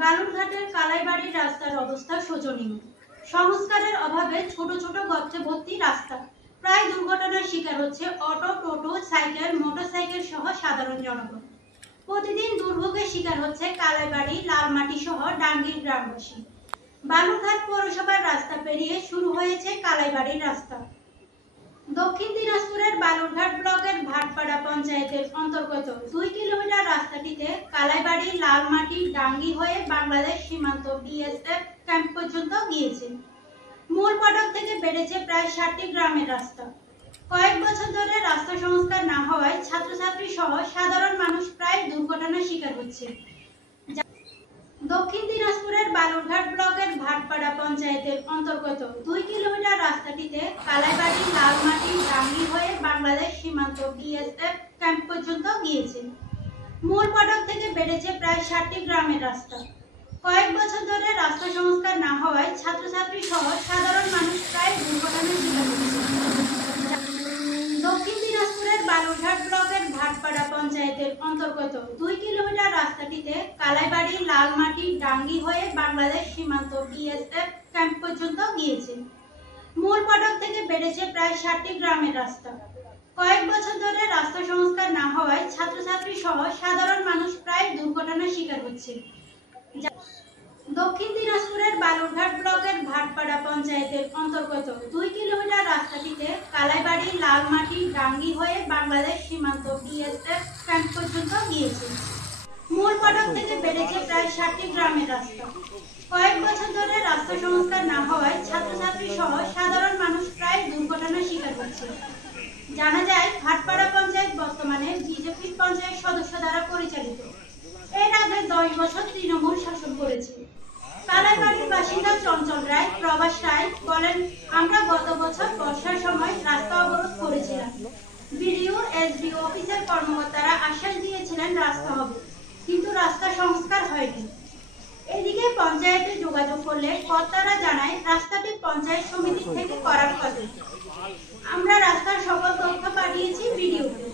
বালুরঘাটের কালাইবাড়ির রাস্তার অবস্থা শোচনীয়। সংস্কারের অভাবে ছোট ছোট গর্তে ভর্তি রাস্তা। প্রায় দুর্ঘটনার শিকার হচ্ছে অটো, টোটো, সাইকেল, মোটরসাইকেল সহ সাধারণ জনগণ। প্রতিদিন দুর্ভোগের শিকার হচ্ছে কালাইবাড়ি, লালমাটি সহ ডাঙ্গির গ্রামবাসী। বালুরঘাট পৌরসভার রাস্তা পেরিয়ে শুরু হয়েছে কালাইবাড়ির রাস্তা। দক্ষিণ দিনাজপুরের বালুরঘাট ব্লকের ভাটপাড়া পঞ্চায়েতের অন্তর্গত 2 কিলোমিটার রাস্তাটিতে কালাইবাড়ি, লালমাটি, ডাঙ্গি হয়ে বাংলাদেশ সীমান্ত বিএসএফ ক্যাম্প পর্যন্ত গিয়েছে। মূল ফটক থেকে বেড়েছে প্রায় 60টি গ্রামের রাস্তা। কয়েক বছর ধরে রাস্তা সংস্কার না হওয়ায় ছাত্রছাত্রী সহ সাধারণ মানুষ প্রায় দুর্ঘটনার শিকার হচ্ছে। দক্ষিণ দিনাজপুরের বালুরঘাট ব্লকের ভাটপাড়া পঞ্চায়েতের অন্তর্গত 2 কিলোমিটার রাস্তাটিতে কালাইবাড়ি, লালমাটি, ডাঙ্গি হয়ে বাংলাদেশ সীমান্ত বিএসএফ ক্যাম্প পর্যন্ত গিয়েছে। মূল ফটক থেকে বেড়েছে প্রায় 60টি গ্রামের রাস্তা। কয়েক বছর ধরে রাস্তা সংস্কার না হওয়ায় ছাত্রছাত্রী সহ সাধারণ মানুষ প্রায় দুর্ঘটনার শিকার হচ্ছে। দক্ষিণ দিনাজপুরের বালুরঘাট ব্লকের ভাটপাড়া পঞ্চায়েতের অন্তর্গত 2 কিলোমিটার রাস্তাটিতে কালাইবাড়ি, লালমাটি, ডাঙ্গি হয়ে বাংলাদেশ সীমান্ত বিএসএফ ক্যাম্প পর্যন্ত গিয়েছে। মূল ফটক থেকে বেড়েছে প্রায় 60টি গ্রামের রাস্তা। কয়েক বছর ধরে রাস্তা সংস্কার না হওয়ায় ছাত্রছাত্রী সহ সাধারণ মানুষ প্রায় দুর্ঘটনার শিকার হচ্ছে। দক্ষিণ দিনাজপুরের বালুরঘাট ব্লকের ভাটপাড়া পঞ্চায়েতের অন্তর্গত 2 কিলোমিটার রাস্তাটিতে কালাইবাড়ি, লালমাটি, ডাঙ্গি হয়ে বাংলাদেশ সীমান্ত বিএসএফ ক্যাম্প পর্যন্ত গিয়েছে। মূল ফটক থেকে বেড়েছে প্রায় 60টি গ্রামের রাস্তা। কয়েক বছর ধরে রাস্তা সংস্কার না হওয়ায় ছাত্রছাত্রী সহ সাধারণ মানুষ প্রায় দুর্ঘটনার শিকার হচ্ছে। জানা যায়, ভাটপাড়া পঞ্চায়েত বর্তমানে বিজেপি পঞ্চায়েত সদস্য দ্বারা পরিচালিত। এর আগে 10 বছর তৃণমূল শাসন করেছে। কালাইবাড়ির বাসিন্দা চঞ্চল রায়, প্রবাস রায় বলেন, আমরা গত বছর বর্ষার সময় রাস্তা অবরোধ করেছিলাম। বিডিও, এসডিও অফিসের কর্মকর্তারা আশ্বাস দিয়েছিলেন রাস্তা হবে, কিন্তু রাস্তা সংস্কার হয়নি। এদিকে পঞ্চায়েতে যোগাযোগ করলে কর্তারা জানায় রাস্তাটি পঞ্চায়েত সমিতি থেকে করার কথা। আমরা রাস্তার সকল তথ্য পাঠিয়েছি বিডিওকে।